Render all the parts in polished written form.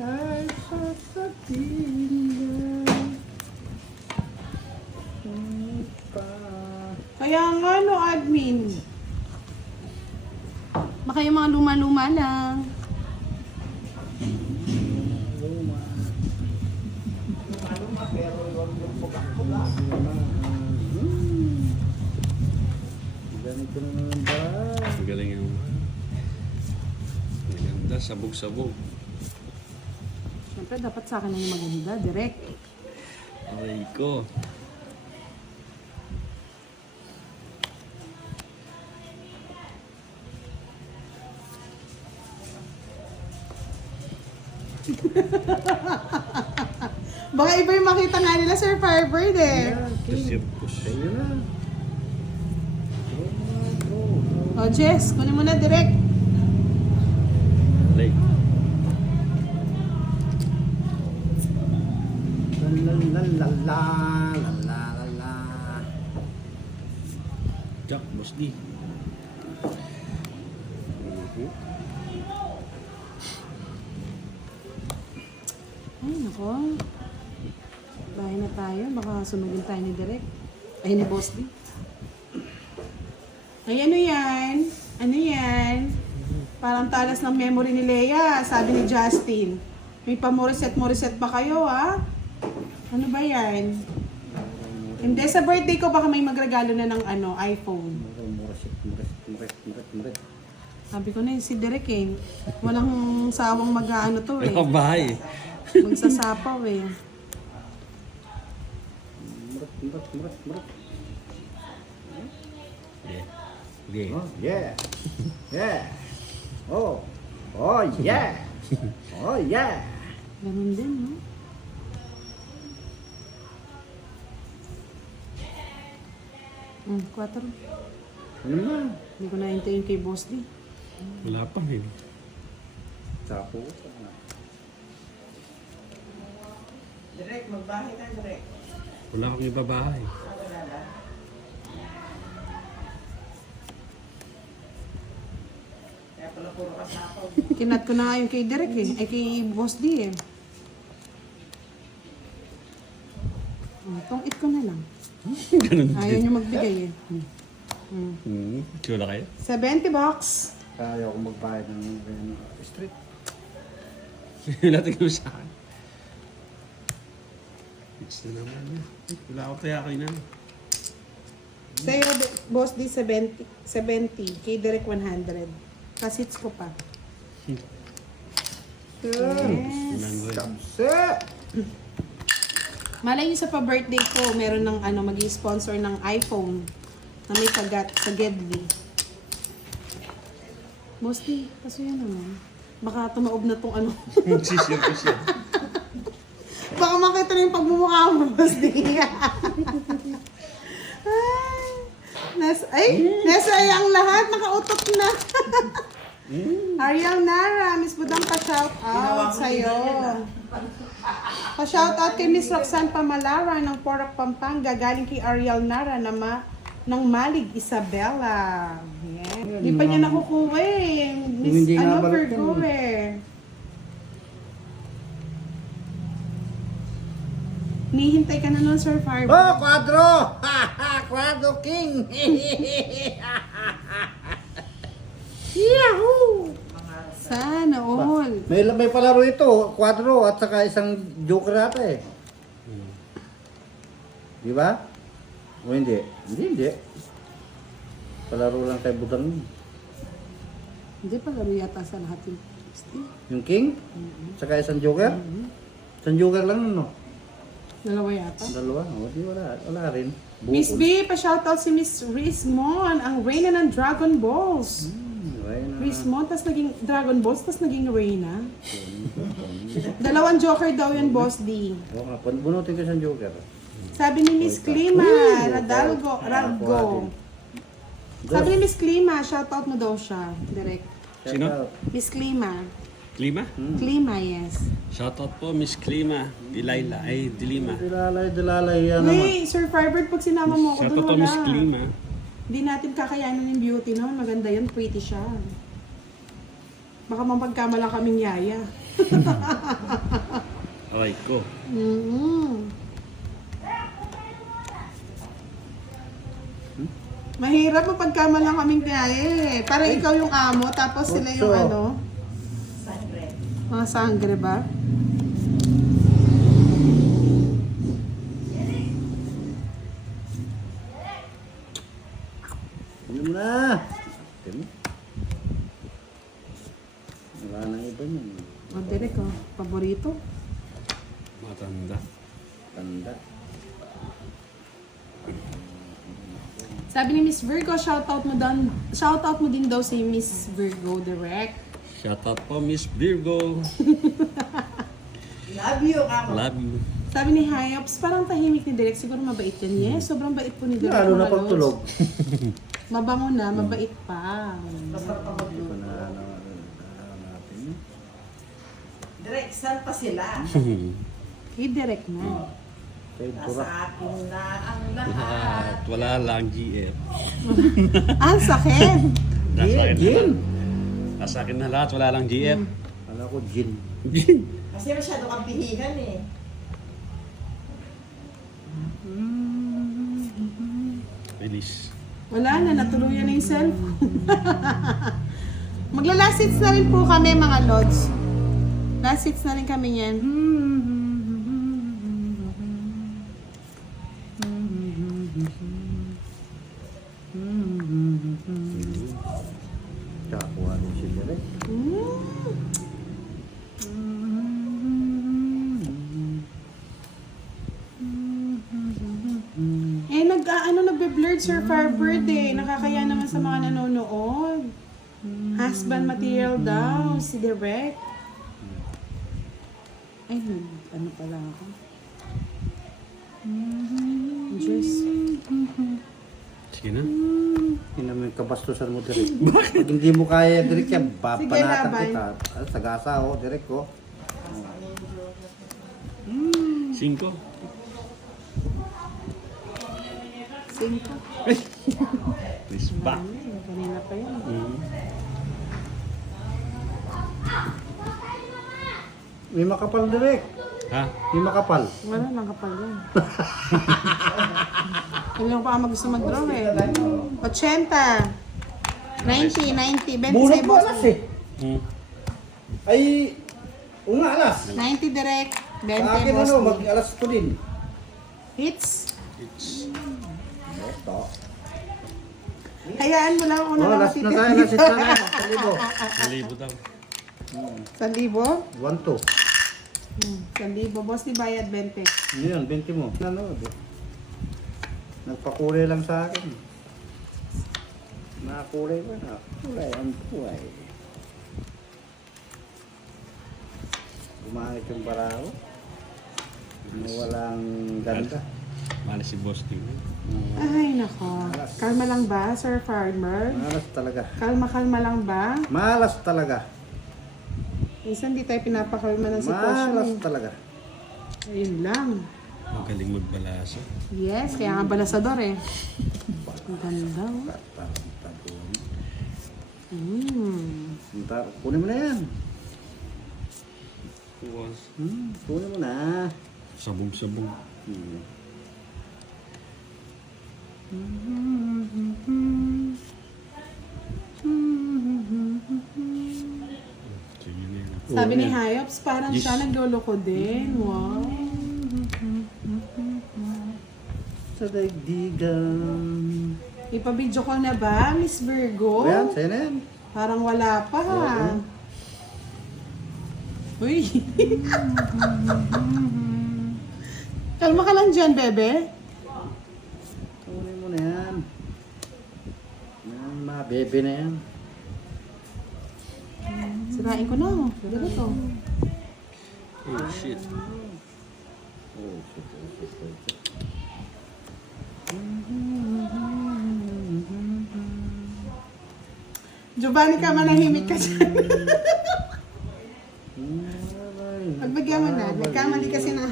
Ay, sasabihin na. Kaya nga no, admin. Baka yung mga luma-luma lang. Luma, pero yung puga-puga. Ganito naman ba? Ang galing yung... Maganda, sabog-sabog. Siyempre, dapat sa akin na yung maganda, direct. Aray ko. Baka iba yung makita nga nila, Sir Firebird eh. Push. Ayun na. O, Jess, kunin mo na direct. Aray. La la la la la la la. Jack, boss D. Ay, nako. Bahay na tayo. Baka sunugin tayo ni Direk. Ay, ni Boss D. Ay, ano yan? Ano yan? Parang talas ng memory ni Leia, sabi ni Justin. May pa-mo-reset pa kayo, ha? Ano ba yan? Hindi, sa birthday ko baka may magregalo na ng iPhone. Muret. Sabi ko na si Direk eh. Walang sawang mag-ano to eh. Ay, bahay. Magsasapaw eh. Muret. Okay. Oh, yeah. Yeah. Oh. Oh, yeah. Oh, yeah. Ganun din, no? Hmm, 4. Ano na? Hindi ko nahintayin kay Boss D. Wala pa eh. Sapo. Direk, magbahay ka, Direk. Wala kang ibabahay. Kinat ko na nga yung kay Direk eh. Ay kay Boss D eh. Tong-it ko na lang. Ganun Ayaw din. nyo magbigay eh. Chula kayo? 70 $. Kaya ako magbayad ng street. Natin ko sa akin. Fix na naman. Wala ako tayo kayo na. Sa'yo, Boss D, 70. Kay Direk, 100. Kasits ko pa. Yes. Kamse! Malay nyo sa pa-birthday ko, meron ng mag-sponsor ng iPhone na may kagat sa Gedli. Boss D, kaso yan naman. Baka tumaob na tong Sisir ko siya. Baka makita na yung pagmumukha mo, Boss D. Nasa ang lahat, nakautot na. Ariel Nara, Miss Budang pa-shout out sa'yo. Pa-shout out kay Miss Roxanne Pamalara ng Porac, Pampanga, galing kay Ariel Nara ng Malig, Isabela. Yeah. Hindi pa niya nakukuha eh. Miss Hindi nga balik Virgo yan eh. Nihintay ka na nun, Sir Firebird. Oh, Quadro! Quadro King! Yahoo! Sana all. May palaro ito, Quadro at saka isang Joker ata eh. Di ba? O hindi? Hindi. Palaro lang tayo budang. Hindi pa laro yata sa lahat yung Yung King? Saka isang Joker? Isang Joker lang no? dalawa yata. Dalawa? O di wala rin. Miss B, pa-shoutout si Miss Riz Mon, ang reyna ng Dragon Balls. Riz Mon, tas naging Dragon Balls, tas naging reyna. Dalawang Joker daw yun, Boss D. O nga, bunutin ko isang Joker. Sabi ni Miss Klima, Radgo. Sabi ni Miss Klima, shoutout mo daw siya, direct. Sino? Miss Klima. Klima? Klima, yes. Shoutout po, Miss Klima. Dilayla. Ay, Dilima. Dilalay yan naman. Hey, Sir Firebird, pag sinama mo ako Shoutout doon, po, Miss wala. Klima. Hindi natin kakayanan yung beauty noon. Maganda yun, pretty siya. Baka mapagkamalang kaming yaya. Aray ko. Mahirap mapagkama lang kaming kaya eh. Para ikaw yung amo, tapos sila yung Ocho. ano. Mga sangre ba? Hindi mo na. Ate mo. Wala nang iba niyan. O, Derek, oh. Paborito. Matanda. Tanda. Sabi ni Miss Virgo, shoutout mo din daw si Miss Virgo direct. Shoutout po, Miss Virgo. Love you, kamo. Love you. Sabi ni Hyops, parang tahimik ni Direk. Siguro mabait yan. Yes, sobrang bait po ni Direk. Lalo na mga pagtulog. lods. Mabango na, mabait pa. Masarap ako. Hindi ko na natin yun. Direct, saan pa sila? Hey, Direk na. Kay Nasa Burak. akin na ang lahat. At wala lang GF. Ang sakit. Nasa akin na Gin. lahat. Nasa akin na lahat, wala lang GF. Kala ko gin. Kasi masyado kang pihigan eh. Release. Wala na, natuluyan na yung cellphone. Magla-last hits na rin po kami mga lods. Last hits na rin kami yan. Kakuha rin si Derek. Eh, nagbe-blurred Sir Firebird eh. Nakakaya naman sa mga nanonood. Husband material daw, si Direk. Ay, ano pala ako? Diyos. Sige na. Hindi naman yung kabastusan mo, Derek. Pag hindi mo kaya, Derek, yan, Sige, panatan laban. kita. Sagasa, oh, Derek, oh. 5. 5. Please back. Kanina pa yun. May makapal, Derek. Ha? May makapal. Wala lang kapal yun. Kung lang pa gusto mag-draw eh. 80. 90. 90. 20 Bunot sa mo alas eh. Ay, nga alas. 90 direct. 20 Sa akin boss. ano, mag-alas ko din. Hits. It's Ito. Hayaan mo lang ako na Oh, lang last na matitira. tayo, last na tayo. Salibo. malibo daw. 1,000? 1-2. 1,000. Boss, di bayad 20. Yun, 20 mo. Nanood eh. Nagpakulay lang sa akin. Nakakulay ba? Nakakulay ang buhay. Gumamit yung barao. Walang ganda. Malas si Boss King. Ay, nako. Kalma lang ba, Sir Farmer? Malas talaga. Kalma lang ba? Malas talaga. Minsan di tayo pinapakalma ng Malas sitwasyon. talaga. Ayun lang. Magaling magbalasa. Yes, kaya nga balasador eh. Ang ganda. Oh. Kunin mo na yan. Was Kunin mo na. sabong-sabong. Sige na yun. Sabi ni Hyops, parang siya nagloloko din. Wow. Sa daigdigan. Ipabidyo ko na ba, Miss Virgo? Ayan, sa'yo na yan. Parang wala pa ha. Uy. Kalma ka lang dyan, bebe. Kunin mo na yan. Yan, bebe na yan. Sirain ko na. Dito to. Oh shit. Oh, shit, oh, shit, oh, shit. Giovanni ka, manahimik ka dyan. Pagbagyan mo na. Nagkamali kasi na.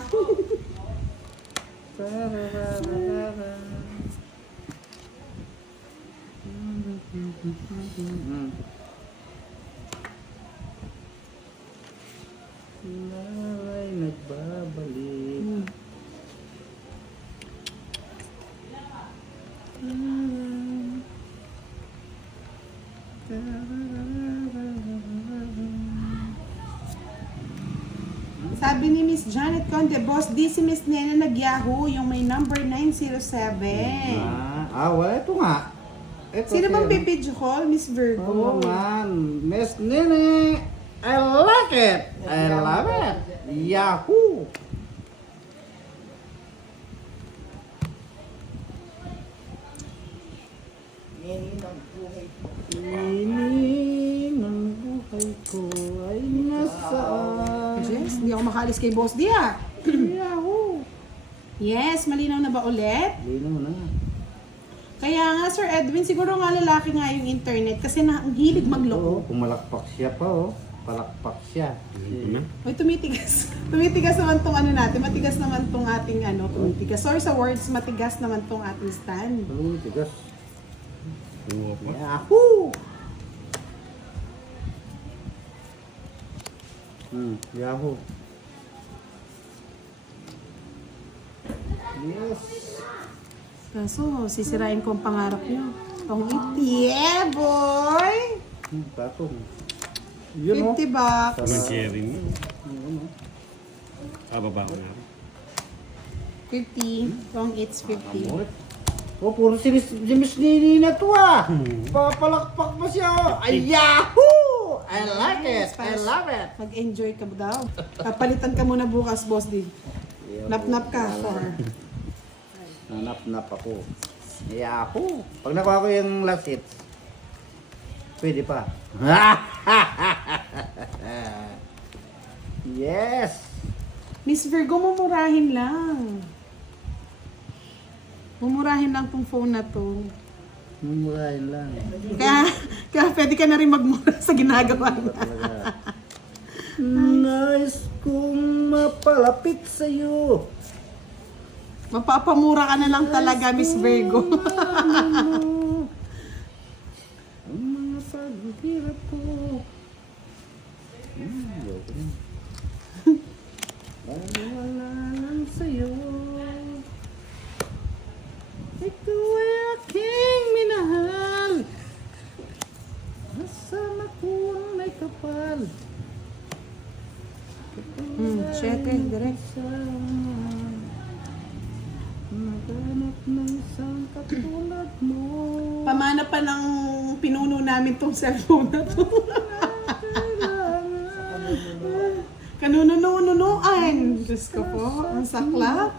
Ay, nagbabalik. Sabi ni Miss Janet Conde, Boss D, si Miss Nena nag-Yahoo, yung may number 907. Wala ito nga. Ito, Sino bang pipidyo call? Miss Virgo. Oo naman. Miss Nene, I like it. I love it. Yahoo! Ngayon ang buhay ko. Ini ng buhay ko ay nasaan. Yes, hindi ako makaalis kay Boss D, ah. Yahoo! Yes, malinaw na ba ulit? Hindi naman na. Kaya nga, Sir Edwin, siguro nga lalaki nga yung internet kasi ang hilig Oo, magloko. pumalakpak siya pa oh. Palakpak siya. Ano? Uy, tumitigas. Tumitigas naman tong ano natin. Matigas naman tong ating ano, tumitigas. Sorry sa words, matigas naman tong ating stand. Ano tigas? Oo po. Yahoo! Yahoo. Yes. Kaso, sisirain ko ang pangarap nyo. Tong iti, yeah, boy! Tatong. Yun oh. 50 bucks. Walang caring. Yun oh. Baba ko na. 50. Tong it's 50. Amor. Oh, puro si Miss Nini na to ah. Papalakpak pa siya oh. Ay, Yahoo! I like it. I love it. Mag-enjoy ka daw. Papalitan ka muna bukas, Boss D. Nap-nap ka for her. Nanap-nap ako. Yahoo! Pag nakuha ko yung last hit, pwede pa. Yes! Miss Virgo, mumurahin lang. Mumurahin lang tong phone na to. Mumurahin lang. Kaya pwede ka na rin magmura sa ginagawa niya. Talaga. Nais kong mapalapit sa'yo. Mapapamura ka na lang talaga, Miss Virgo. Ang mga paghihirap ko. Joke rin. Wala lang sa'yo. Ikaw ay aking minahal. Nasama ko ang may kapal. 7, direct. Naganap ng isang katulad mo. Pamana pa ng pinuno namin tong cellphone na to. Kanunununuan. Diyos ko po, ang sakla.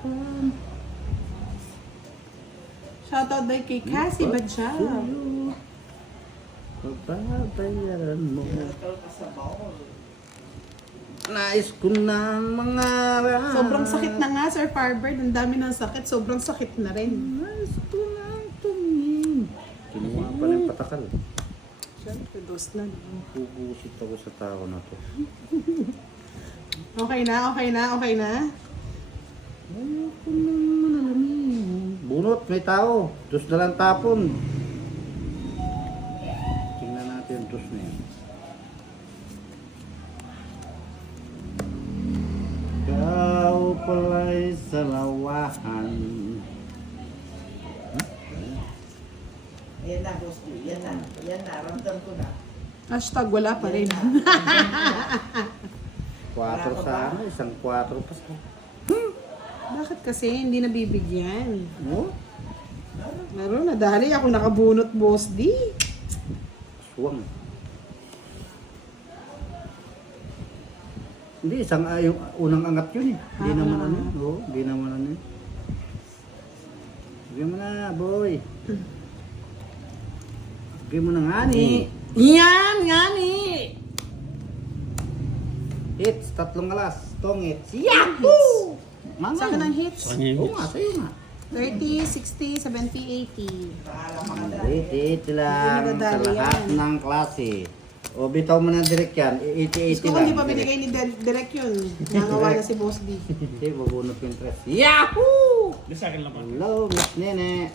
Shoutout daw kay Cassie Badja. Pagbabayaran mo. Ito ka sa bawal. Nais ko ng mga Sobrang sakit na nga, Sir Firebird. Ang dami ng sakit. Sobrang sakit na rin. Nais ko ng tumingin. Kinuha pa ng patakal. Siyempre, dos na. Pugusit ako sa tao na to. Okay na, okay na, okay na. Ayoko nang manalamin. Bunot, may tao. Dus na lang tapon. Tingnan natin yung dus na yun. Ikaw pala'y salawahan. Yan na, Boss D. Yan na. Yan na. Ramdam ko na. Hashtag wala pa rin. 4 sa ano, isang 4 pa sa... Bakit kasi hindi nabibigyan? No? Meron, nadali ako nakabunot, Boss D. Suwang. Hindi, isang yung unang angat yun eh. Hindi naman ano. Oo, hindi naman ano eh. Bigyan mo na, boy. Bigyan mo na nga ni. Yan, ngani! Hits, 3 alas. Tong hits. Yahoo! Mga Sa akin ang hits. Sa kanya yung Oo nga, sa'yo nga. 30, 60, 70, 80. Hit lang Hindi sa nadadali lahat yan. ng klase. O bitaw mo na direct yan. 80-80 Gusto ko lang. hindi pa binigay ni Direk yun. Nangawa na si Boss D. Hindi, mabunot yung interest. Yahoo! Di sa akin lang pa. Hello, Miss Nene.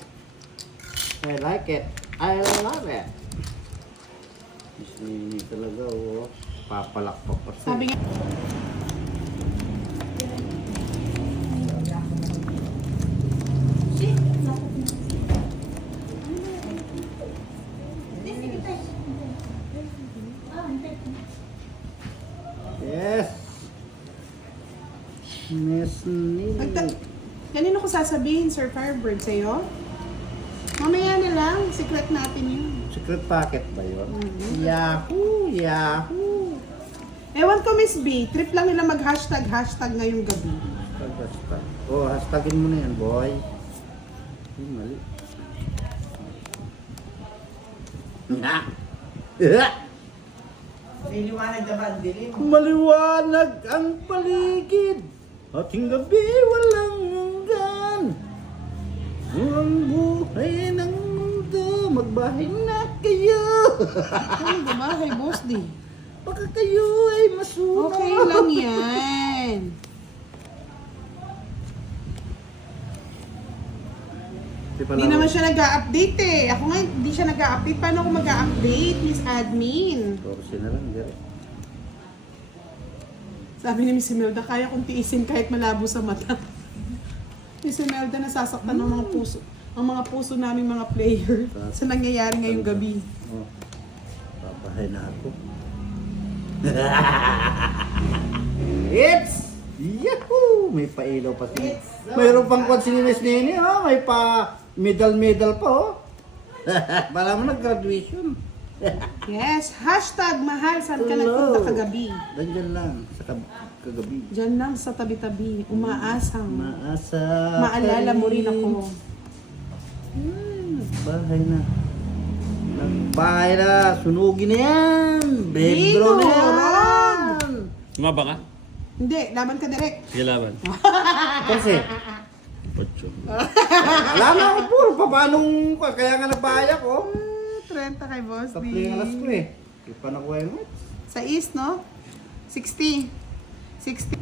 I like it. I love it. Miss Nene talaga, oh. Papalakpak pa siya. Sabi nga, Miss Nini. Kanino ko sasabihin, Sir Firebird, sa'yo? Mamaya na lang, secret natin yun. Secret packet ba yun? Mhm. Yahoo! Yahoo! Ewan ko, Miss B, trip lang nila mag-hashtag ngayong gabi. Hashtag. Oh, hashtagin mo na yan, boy. Mali. Niliwanag na ba ang dilim? Maliwanag ang paligid. Ating gabi walang hanggan. Ang buhay ng mundo. Magbahay na kayo. Ano ba ba? Hey, boss di. Baka kayo ay masunog. Okay lang yan. Hindi naman siya nag-a-update eh. Ako nga, hindi siya nag-a-update. Paano ako mag-a-update, Miss Admin? Torsi na lang, Gary. Sabi ni Miss Imelda, kaya kong tiisin kahit malabo sa mata. Miss Imelda, nasasaktan ng mga puso. Ang mga puso namin mga player sa nangyayari ngayong gabi. Oh, papahay na ako. It's Yahoo! May pailaw pa siya. Mayroon pang kwan si Miss Nini, oh. May pa medal pa, oh. Para mo nag-graduation. Yes, hashtag mahal, saan ka Hello. nagpunta kagabi? Dandyan lang, sa kagabi. Diyan lang sa tabi-tabi, umaasang. Maasa. Maalala mo rin ako. Bahay na. Nagbahay na. Sunugin na yan. Bedro na Dino, yan. Sumaba ka? Hindi, laban ka direct. Sige, laban. Kasi, Ocho. alam na ako puro. Paanong, kaya nga nagbahay ako. 30 kay Boss D. Tapos yung alas ko eh. Di pa nakuha yung match. Sa East, no? 60. 60.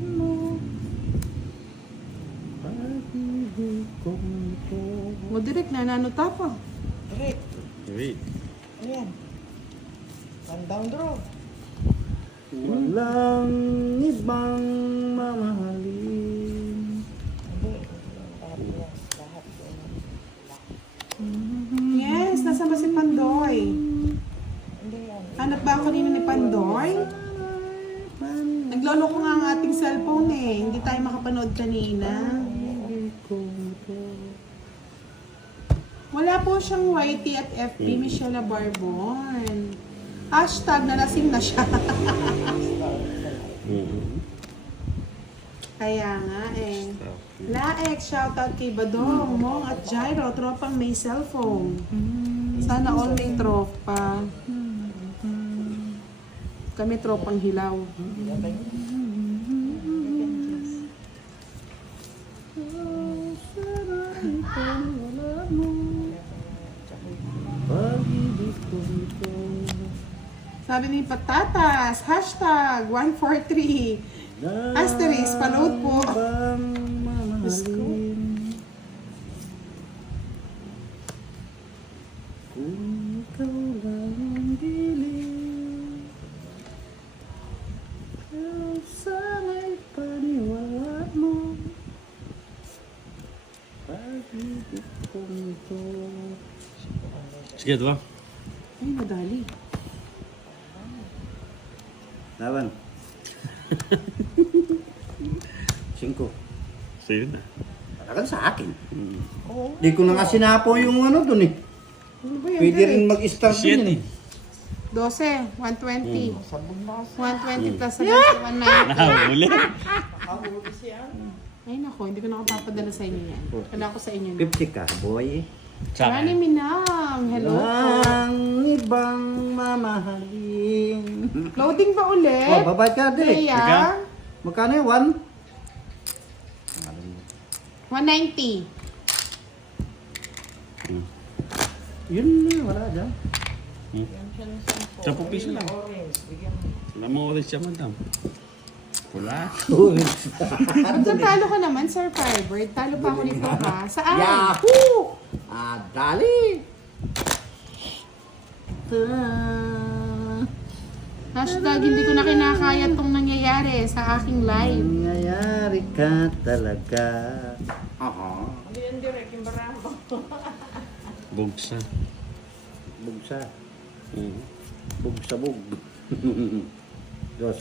Pag-ibig kong ito. Mo direct na nanuta pa. Direk. Wait. Ayan. One down draw. Walang ibang mamahalin. Yes, nasa ba si Pandoy? Hanap ba ako nino ni Pandoy? Nagloloko nga ang ating cellphone eh. Hindi tayo makapanood kanina. Wala po siyang YT at FB, Michelle Barbon. Hashtag nalasing na siya. Kaya nga eh. Laek, shoutout kay Badong, Mong at Jairo, tropang may cellphone. Sana all may tropa. Kami tropang hilaw. Pag-ibig kong ito. Sabi ni Patatas, hashtag 143. Asterisk, panood po. Diyos ko. Kung ikaw lang ang dilim, sana'y paniwala mo. Pag-ibig kong ito. Sige, diba? Ay, madali. Laban. 5. Sige na. Talagang sa akin. Di ko na nga sinapo yung ano dun eh. Ano ba yan? Pwede Direk? rin mag-start din yun eh. 12, 120. Sabog na kasi. 120 plus 190. Nakahuli. Nakahuli siya. Ay nako, hindi ko na kapapadala sa inyo yan. Kailangan ko sa inyo. 50 ka, boy. Sa Rani akin. Minam, hello po. Ang ibang mamahalin. Loading pa ulit? Oh, babad ka din. Leia, Magkano yun? 190. Yun na, wala dyan. Sampu piso lang. Orange. Bigyan mo. Wala mo orange siya, madam. Pula. Saan talo ka naman, Sir Firebird? Talo pa ako nito ha? Saan? Yahoo! Dali! Hashtag hindi ko na kinakaya itong nangyayari sa aking live. Nangyayari ka talaga. Hindi yan direk yung barako. Bugsa. Bugsa. Mm. Bugsabog. Dos.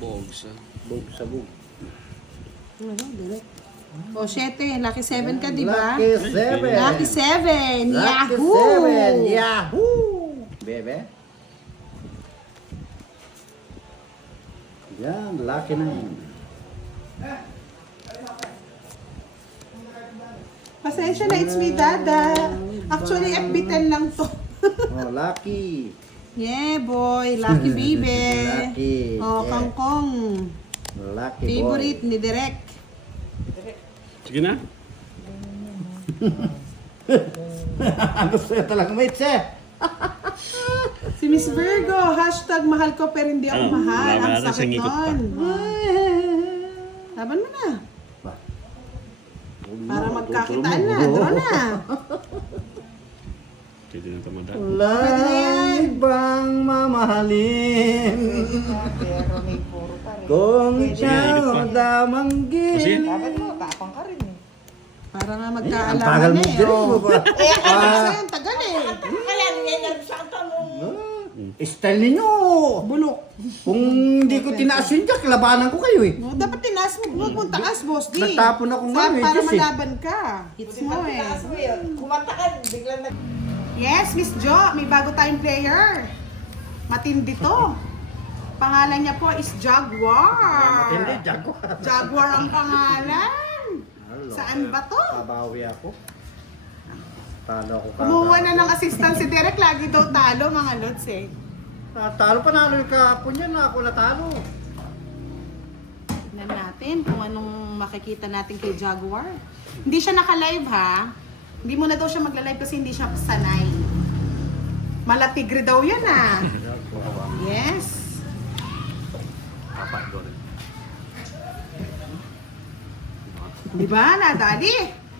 Bugsa. Bugsabog. Ano, direct. O, 7. Lucky 7 ka, di ba? Lucky 7. Lucky 7. Lucky Yahoo! 7. Yahoo! Bebe. Yan, lucky 9. Pasensya na, it's me, Dada. Actually, FB10 lang to. Oh, lucky. Yeah, boy. Lucky baby. Lucky. Oh, Yeah. kangkong. Lucky Favorite boy. ni Direk. Sige na. Gusto niya talagang mates eh. Si Miss Virgo, hashtag mahal ko pero hindi ako Oh, mahal. Ang wala na, sakit singikot pa. nun. Laban mo na. Para magkakitaan na. Draw na. Pwede na tumada. Wala ibang mamahalin Pero may puro pa rin. kung Sige, ikot pa. siya damang gilid. Dapat mo, tapang ka rin eh. Para nga Ang magkaalaman tagal mo eh. din mo Oh. ba? Kasi yung tagal eh. Kaya niya sa tanong. Style ninyo. Bulok. Kung hindi ko tinaas yun jack, labanan ko kayo eh. No, dapat tinaas mo. Huwag mong taas, boss D. Natapon ako nga eh, Para Diyos eh. malaban ka. Hits mo eh. Taas mo yun. Kumanta ka, biglang nag... Yes, Miss Jo, may bago tayong player. Matindi to. Pangalan niya po is Jaguar. Hindi, jago. Jaguar ang pangalan. Saan ba to? Kabawi ako. Talo ako Kumuha na ng assistant si Derek. Lagi daw talo, mga lods eh. Talo panalo yung kahapon yan, ako natalo. Tignan natin kung anong makikita natin kay Jaguar. Hindi siya naka-live ha. Hindi mo na daw siya magla-live kasi hindi siya sanay. Malatigre daw yan ah. Yes. Di ba, nadali?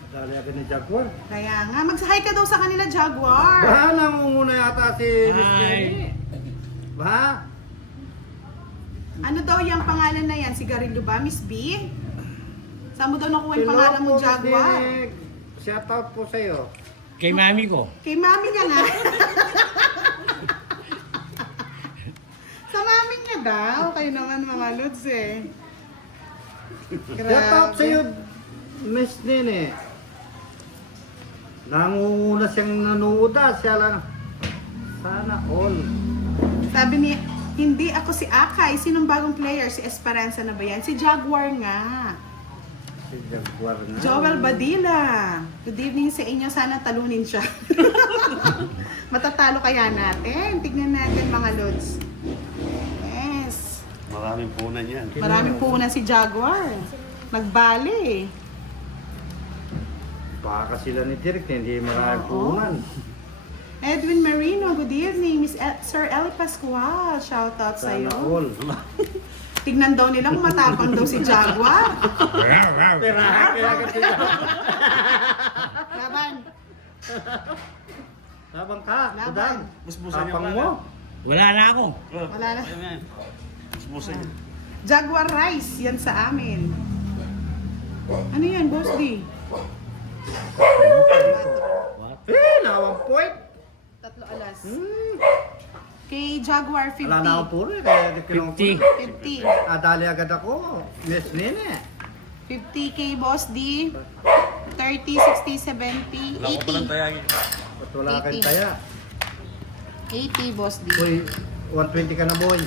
Dali agad ni Jaguar. Kaya nga, mag-hi ka daw sa kanila, Jaguar. Ba, nangunguna yata si Miss Hi. Jenny. Ba? Ano daw yung pangalan na yan? Sigarilyo ba, Miss B? Saan mo daw nakuha yung Hello pangalan mo, po, Miss Jaguar? Jenny. Shout out po sa'yo. Kay mami ko. Kay mami niya nga. Sa mami niya daw. Kayo naman mga lods eh. Shout out sa'yo, Miss Nene. Nangunguna siyang nanood siya lang. Sana all. Sabi ni, hindi ako si Akay. Sinong bagong player? Si Esperanza na ba yan? Si Jaguar nga. Si Jaguar nga. Joel Badilla. Good evening sa inyo. Sana talunin siya. Matatalo kaya natin? Tignan natin mga lods. Yes. Maraming punan yan. Maraming puhunan si Jaguar. Nagbali. Baka sila ni Dirk, hindi maraming Oo. punan. Edwin Marino, good evening. Sir Eli Pascual, shout out sa Sana iyo. all. Tignan daw nila kung matapang daw si Jaguar. Perahan kaya kasi Laban. Habang ka, Laban. Kudan. Busbusan niya Tapang pala. mo. Wala na ako. Wala na. Busbusan niya. Jaguar rice, yan sa amin. Ano yan, Boss D? Nawang point. 3 alas. Kay Jaguar, 50. Wala na akong puro eh, kaya di kinukuna. 50. Dali agad ako. Miss Nene. 50 kay Boss D. 30, 60, 70, 80. Ba't wala kang 80. taya? 80, Boss D. Boy, 120 ka na boy.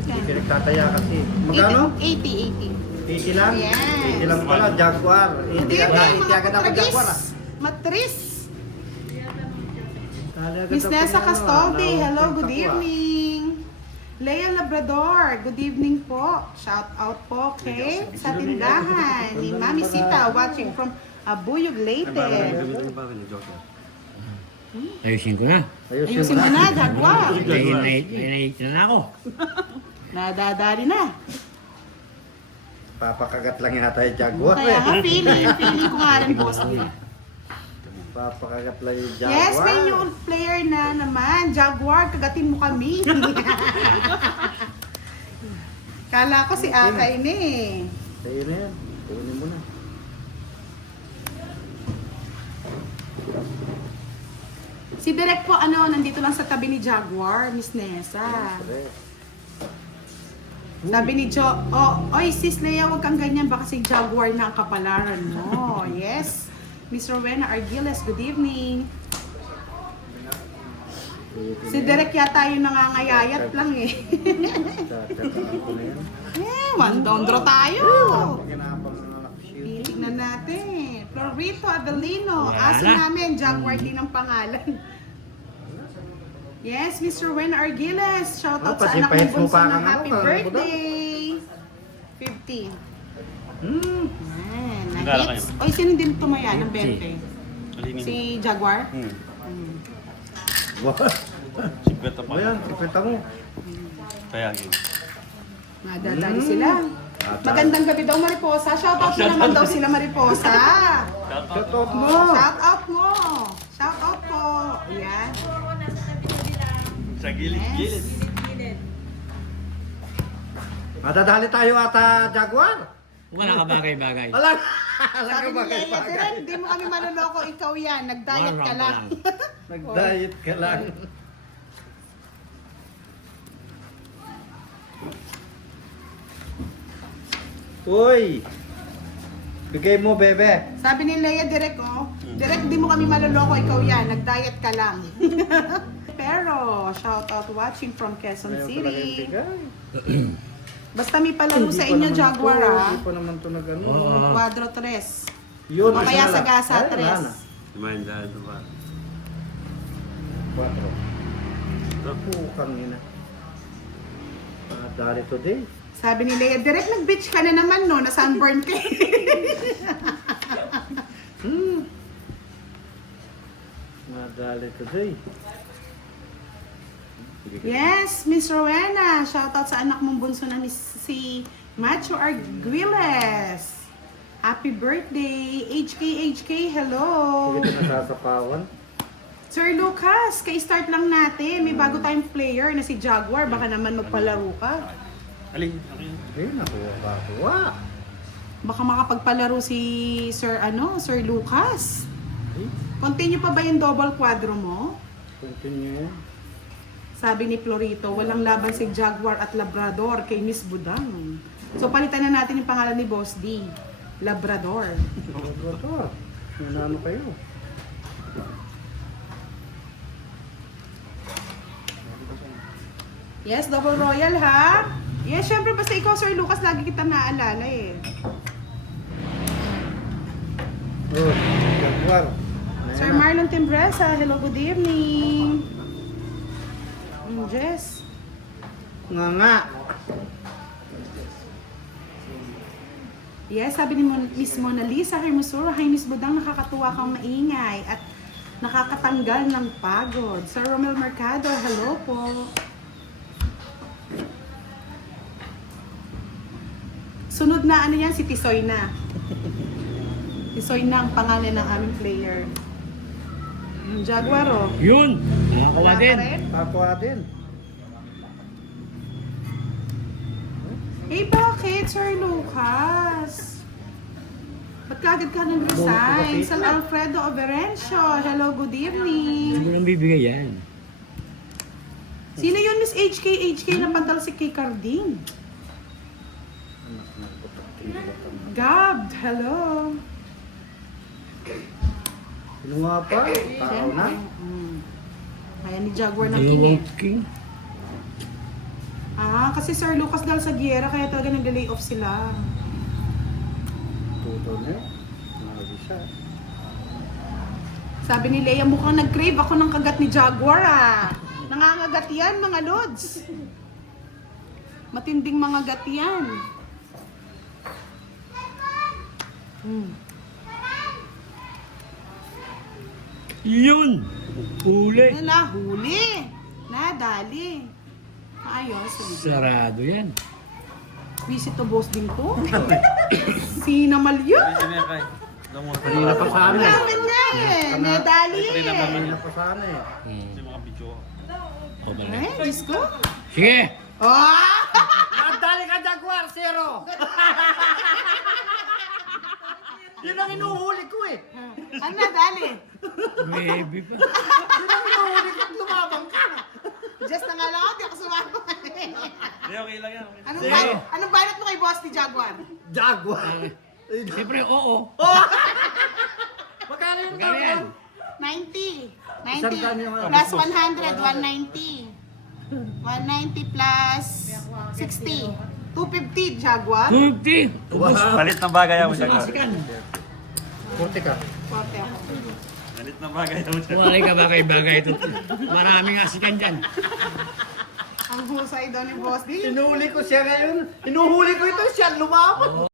Hindi ka nagtataya kasi. Magkano? 80. 80 lang? Yes. 80 lang pala, Jaguar. Hindi, 80 mga agad ako Jaguar ah. Matris. Dali agad Miss ako Nessa yan, Castoldi, nawang hello, point good ako, ah. evening. Lea Labrador, good evening po. Shout out po kay sa tindahan ni Mami Sita watching from Abuyog Leyte. Ayusin ko na. Ayusin mo na, Jaguar. May na ako. Nadadali na. Papakagat lang yata yung Jaguar Kaya nga, eh. feeling ko nga rin, boss. Papakagat lang yung Jaguar. Yes, may new player na naman. Jaguar, kagatin mo kami. Kala ko si Akay na eh. Sa'yo na yan. Kunin mo na. Si Direk po, nandito lang sa tabi ni Jaguar, Miss Nessa. Sabi ni Jo, oy sis Lea, huwag kang ganyan, baka si Jaguar na ang kapalaran mo. Yes. Miss Rowena Argiles, good evening. Si Derek yata yung nangangayayat lang eh. Tatakaan ko na yan. One down draw tayo. Pakinapang na nakashoot. Tignan natin. Florito Avelino. Wala Aso na. namin, Jaguar din ang pangalan. Yes, Mr. Wen Argiles. Shoutout sa anak pasipahit ng mo bunso pa ng ang happy ano, birthday. 50. Nagkala Nuggets. kayo? Oy, sino din tumaya ng 20? Alinin. Si Jaguar? Hmm. Wow. Sikweta pa. Ayan, ipita mo. Kaya yun. Nadadali sila. Magandang gabi daw, Mariposa. Shoutout mo naman daw sila, Mariposa. Shut out mo. Shoutout mo. Shoutout po. Ayan. Sa gilid-gilid. Matadali tayo ata, Jaguar. Wala ka bagay-bagay. Wala. Sabi ni Leia, Direk, hindi mo kami manuloko, ikaw yan. Nag-diet ka lang. Nag-diet ka lang. Uy! Bigay mo, bebe. Sabi ni Leia, Direk, Direk, hindi mo kami manuloko, ikaw yan. Nag-diet ka lang. Pero, shoutout watching from Quezon Ayaw talaga yung City. bigay. Basta may palaro sa Hindi pa inyo, naman Jaguar, to, ha? Hindi pa naman to nag-ano. Quadro 3. Yun, O kaya isa na sa lang. gasa Ay, wala 3. na. Kumain dahil ba? 4. Pukang ina. Dali today. Sabi ni Leia, Direk, nag-beach ka na naman, no? Na-sunburn ka. Madali today. Yes, Miss Rowena. Shoutout sa anak mong bunso na si Macho Arguiles. Happy birthday. HK, hello. Hindi ka nasasapawan. Sir Lucas, kay-start lang natin. May bago tayong player na si Jaguar. Baka naman magpalaro ka. Alin? Okay. Ayun, nakuha. Baka makapagpalaro si Sir Lucas. Continue pa ba yung double quadro mo? Continue. Sabi ni Florito, walang laban si Jaguar at Labrador kay Miss Budang. So palitan na natin yung pangalan ni Boss D. Labrador. Labrador. Nanano kayo? Yes, double royal ha? Yes, syempre basta ikaw Sir Lucas, lagi kita naalala eh. Oh, Jaguar. Sir Marlon Timbresa, hello, good evening. Jess. Nga. Yes, sabi ni Miss Mona Lisa Hermosura, hi Miss Budang, nakakatuwa kang maingay at nakakatanggal ng pagod. Sir Romel Mercado, hello po. Sunod na ano yan, si Tisoy na. Tisoy na ang pangalan ng aming player. Jaguar, oh. Yun! Nakakuha Wala din. pa rin? Aqua din. Eh, bakit, Sir Lucas? Ba't kagad ka nag-resign? San Alfredo Overencio, hello, good evening. Hindi mo nang bibigay yan. Sino yun, Miss HK? HK na pantal si Kay Carding. Gab, hello. Sino nga pa? Tao na. Kaya ni Jaguar ng King eh. Okay. Kasi Sir Lucas dahil sa Giera, kaya talaga nag-lay off sila. Tuto na yun. Nakabisa. Sabi ni Leia, mukhang nag-crave ako ng kagat ni Jaguar Nangangagat yan, mga lods. Matinding mga gat yan. Yun! Huli! Nahuli. Nadali. Ayos. Sarado yan. Visit to boss din to. Sinamal yun. Hindi kay. Kanina pa sana eh. Namin nga eh. Nadali eh. Kanina pa sana eh. Kasi mga video. O, balik. Ay, Diyos ko. Sige! Oh! Nadali ka, Jaguar! Zero! Yun ang inuhuli ko eh. Ano nadali? Baby pa. Yun ang inuhuli ko at lumabang ka. Just na nga lang ako, di ako sumama. okay lang yan. Anong banat mo kay boss ni Jaguar? Jaguar. Siyempre, oo. Magkano yung Magkano yan? 90. Isang daan yung 90 plus 100, 190. 190 plus 60. 250, Jaguar. 50. Wow. Palit ng bagay mo siya. Asikan. 40 ka. Forte ako. Palit ng bagay mo siya. Walay ka bagay-bagay ito. Maraming asikan dyan. Ang husay daw ni boss. Di, Inuhuli ko siya ngayon. Inuhuli ko ito siya lumapot.